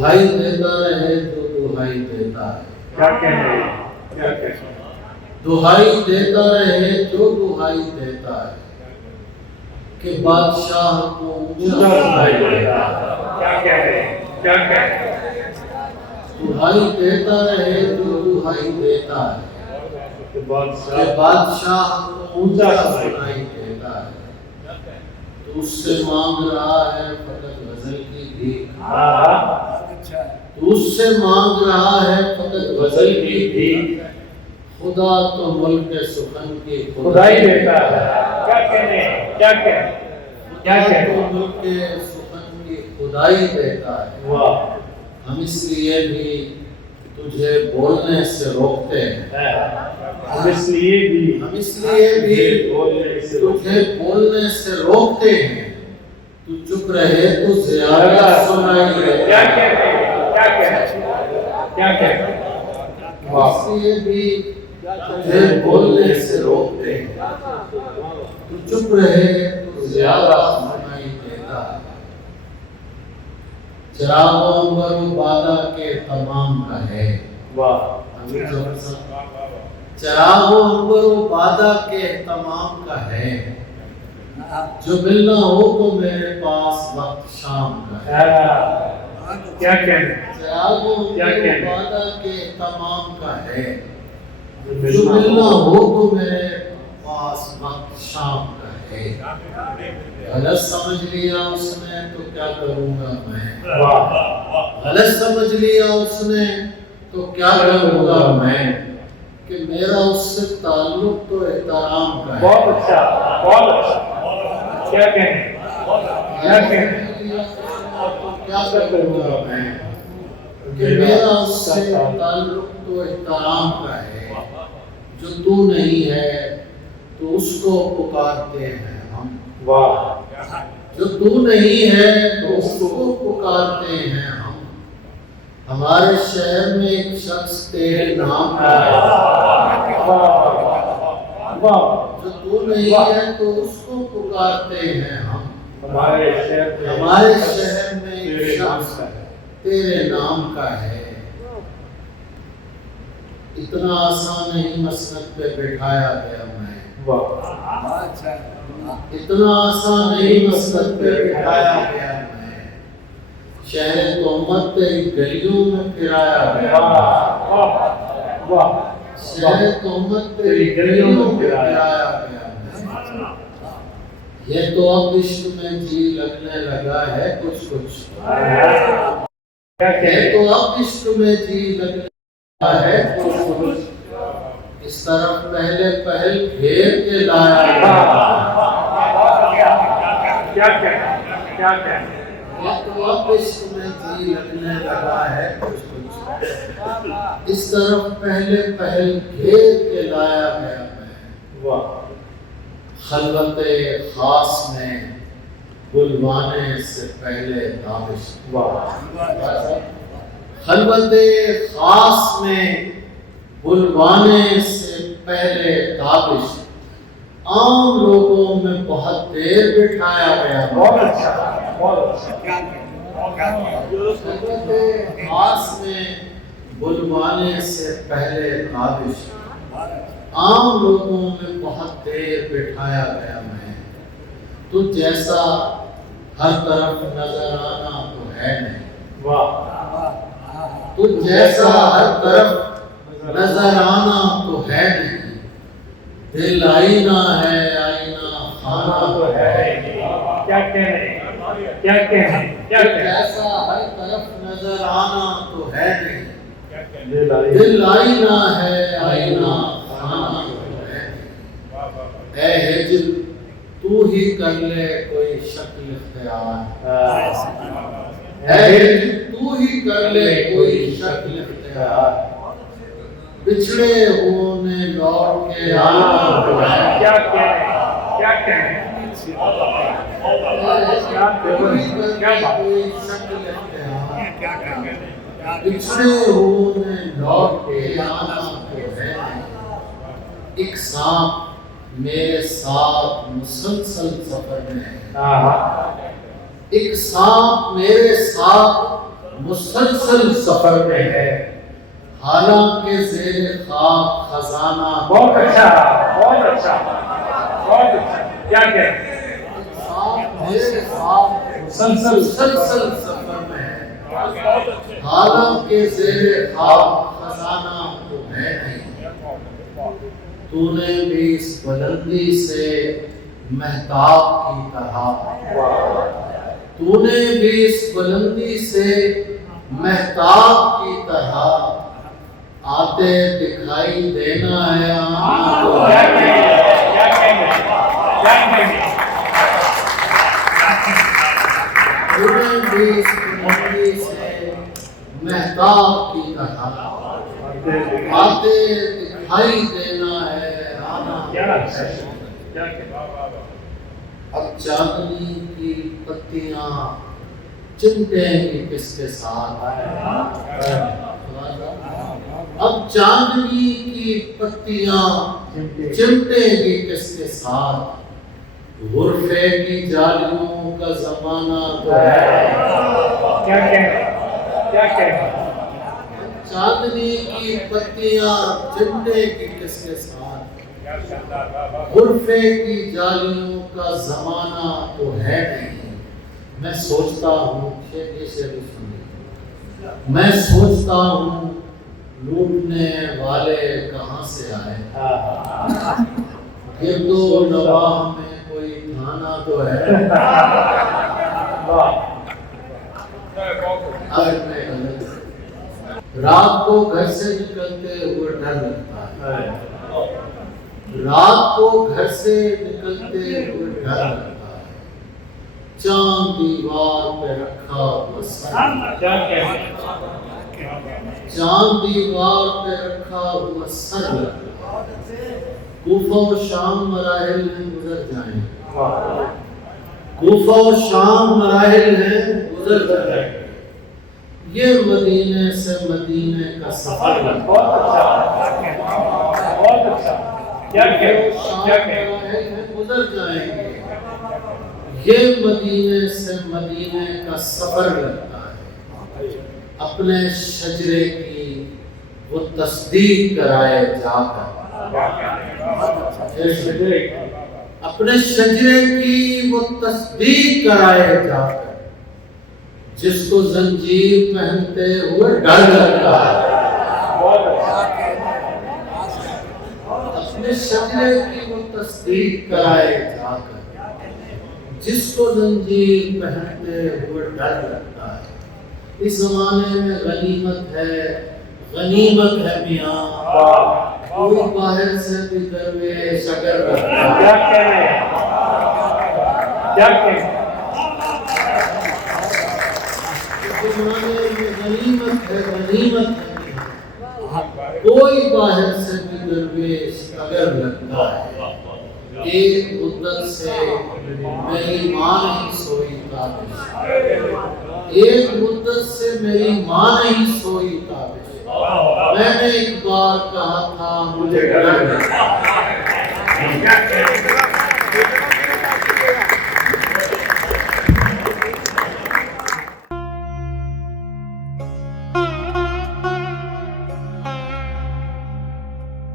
دہائی دیتا رہے جو دہائی دیتا ہے. کیا کہہ رہے ہیں؟ کیا کہہ رہے ہیں؟ دہائی دیتا رہے جو دہائی دیتا ہے کہ بادشاہ کو اونچا سنائی دیتا ہے. کیا کہہ رہے ہیں؟ کیا کہہ رہے ہیں؟ دہائی دیتا رہے جو دہائی دیتا ہے کہ بادشاہ کو اونچا سنائی دیتا ہے. تو اس سے مانگ رہا ہے فقط غزل کی بھیک. تو اس سے مانگ رہا ہے فقط غزل کی بھیک. خدا تو ملک سخن کی خدائی دیتا ہے. کیا کہہ رہے ہیں؟ کیا کہہ رہے ہیں؟ کیا کہہ رہے ہیں؟ تو ملک سخن کی خدائی دیتا ہے. واہ. ہم اس لیے بھی تجھے بولنے سے روکتے ہیں. ہم اس لیے بھی تجھے بولنے سے روکتے ہیں. تو چپ رہے تو زیادہ سنائی دیتا ہے. کیا کہہ رہے ہیں؟ کیا کہہ رہے ہیں؟ کیا کہہ رہے ہیں؟ اس لیے بھی تجھے بولنے سے روکتے ہیں. تو چپ رہے تو زیادہ سنائی دیتا ہے. چراغ و عنبر و بادا کے تمام کا ہے. چراغ و عنبر و بادا کے تمام کا ہے. جو ملنا ہو تو میرے پاس وقت شام کا ہے. کیا کہہ رہے ہیں؟ چراغ و عنبر و بادا کے تمام کا ہے. جو ملنا ہو تو میرے پاس وقت شام کا ہے. غلط سمجھ لیا اس نے تو کیا کروں گا میں. غلط سمجھ لیا اس نے تو کیا کروں گا میں کہ میرا اس سے تعلق تو احترام کا ہے. بہت اچھا. بہت اچھا. کیا کہہ رہے ہیں؟ کیا کہہ رہے ہیں؟ کیا کروں گا میں کہ میرا اس سے تعلق تو احترام کا ہے. جو تو نہیں ہے تو اس کو پکارتے ہیں ہم. واہ. جو تو نہیں ہے تو اس کو پکارتے ہیں ہم. ہمارے شہر میں ایک شخص تیرے نام کا ہے. جو تو نہیں ہے تو اس کو پکارتے ہیں ہم. ہمارے شہر میں ایک شخص تیرے نام کا ہے. اتنا آسان نہیں مسند پہ بٹھایا گیا میں. اتنا آسان نہیں مسند پہ بٹھایا گیا میں. شہر تہمت تیری گلیوں میں پھرایا گیا. شہر تہمت تیری گلیوں میں پھرایا گیا. یہ تو اب عشق میں جی لگنے لگا ہے کچھ کچھ. یہ تو اب عشق میں جی لگنے لگا ہے کچھ کچھ. اس طرف پہلے پہل گھیر کے لایا گیا. کیا کہہ رہے ہیں؟ کیا کہہ رہے ہیں؟ یہ تو اب عشق میں جی لگنے لگا ہے کچھ کچھ. اس طرف پہلے پہل گھیر کے لایا گیا میں. خلوت خاص میں بلوانے سے پہلے تابش. خلوت خاص میں بلوانے سے پہلے تابش. عام لوگوں میں بہت دیر بٹھایا گیا. بہت اچھا. بہت اچھا. خلوت خاص میں بلوانے سے پہلے تابش. عام لوگوں میں بہت دیر بٹھایا گیا میں. تو جیسا ہر طرف نظر آنا تو ہے نہیں. تو جیسا ہر طرف نظر آنا تو ہے نہیں. دل آئینہ ہے آئینہ خانہ تو ہے نہیں. کیا کہہ رہے ہیں؟ کیا کہہ رہے ہیں؟ کیا کہہ رہے ہیں؟ جیسا ہر طرف نظر آنا تو ہے نہیں. دل آئینہ ہے آئینہ خانہ تو ہے نہیں. اے ہجر تو ہی کر لے کوئی شکل اختیار. اے ہجر تو ہی کر لے کوئی شکل اختیار. بچھڑے ہونے لوٹ کے آنا تو ہے. کیا کہہ رہے ہیں؟ کیا کہہ رہے ہیں؟ بچھڑے ہونے لوٹ کے آنا تو ہے. ایک سانپ میرے ساتھ مسلسل سفر میں ہے. ایک سانپ میرے ساتھ مسلسل سفر میں ہے، حالانکہ زیر خاک خزانہ بہت اچھا، بہت اچھا، بہت اچھا. کیا کہیں؟ مسلسل سفر میں ہے، حالانکہ زیر خاک خزانہ تو ہے نہیں. تو نے بھی اس بلندی سے مہتاب کی طرح، تو نے بھی اس بلندی سے مہتاب کی طرح آتے دکھائی دینا ہے. کیا کہیں؟ کیا کہیں؟ کیا کہیں؟ تو نے بھی اس بلندی سے مہتاب کی طرح آتے دکھائی دینا ہے. کیا کہیں؟ اب چاندنی کی پتیاں چمٹیں گی کس کے ساتھ؟ اب چاندنی کی پتیاں چمٹیں گی کس کے ساتھ؟ غرفے کی جالیوں کا زمانہ تو ہے. کیا کہیں؟ کیا کہیں؟ چاندنی کی پتیاں چمٹیں گی کس کے ساتھ؟ غرفے کی جالیوں کا زمانہ تو ہے نہیں. میں سوچتا ہوں، اسے بھی سنیے، میں سوچتا ہوں لوٹنے والے کہاں سے آئے؟ گرد و نواح میں کوئی تھانہ تو ہے. رات کو گھر سے نکلتے ہوئے ڈر لگتا ہے، رات کو گھر سے نکلتے ہوئے ڈر لگتا ہے. چاند دیوار پہ رکھا ہوا سر، چاند دیوار پہ رکھا ہوا سر لگتا ہے. کوفہ و شام مراحل میں گزر جائیں، کوفہ و شام مراحل میں گزر جائیں، یہ مدینے سے مدینے کا سفر لگتا ہے. بہت اچھا. کیا کہیں؟ کیا کہیں؟ گزر جائیں گے، یہ مدینے سے مدینے کا سفر لگتا ہے. اپنے شجرے کی وہ تصدیق کرائے جا کر، اپنے شجرے کی وہ تصدیق کرائے جا کر، جس کو زنجیر پہنتے ہوئے ڈر لگتا ہے. اپنے شجرے کی وہ تصدیق کرائے جا کر، جس کو زنجیر پہنتے ہوئے ڈر لگتا ہے. اس زمانے میں غنیمت ہے میاں، کوئی باہر سے بھی درویش اگر لگتا ہے. کیا کہیں؟ کیا کہیں؟ اس زمانے میں غنیمت ہے کوئی باہر سے بھی درویش اگر لگتا ہے. ایک مدت سے میری ماں نہیں سوئی تابش، ایک مدت سے میری ماں نہیں سوئی تابش. میں نے ایک بار کہا تھا مجھے ڈر لگتا ہے.